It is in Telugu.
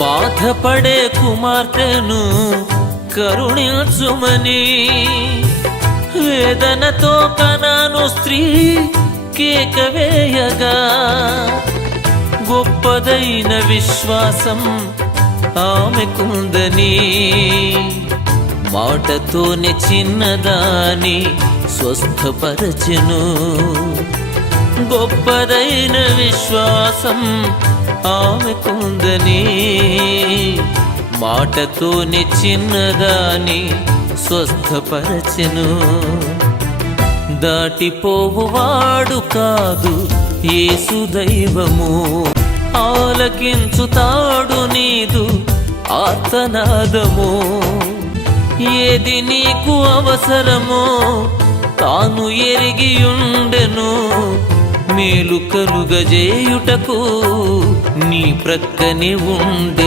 బాధపడే కుమార్తెను కరుణించుమని వేదనతో కనాను స్త్రీ కేక వేయగా గొప్పదైన విశ్వాసం ఆమెకుందని మాటతోనే చిన్నదాని స్వస్థపరచెను. గొప్పదైన విశ్వాసం ఆమెకుందని మాటతోనే చిన్నదాని స్వస్థపరచెను. దాటిపోవువాడు కాదు యేసు దైవము, ఆలకించుతాడు నీదు ఆర్తనాదము. ఏది నీకు అవసరమో తాను ఎరిగియుండెను, మేలు కలుగజేయుటకు నీ ప్రక్కనే ఉండెను.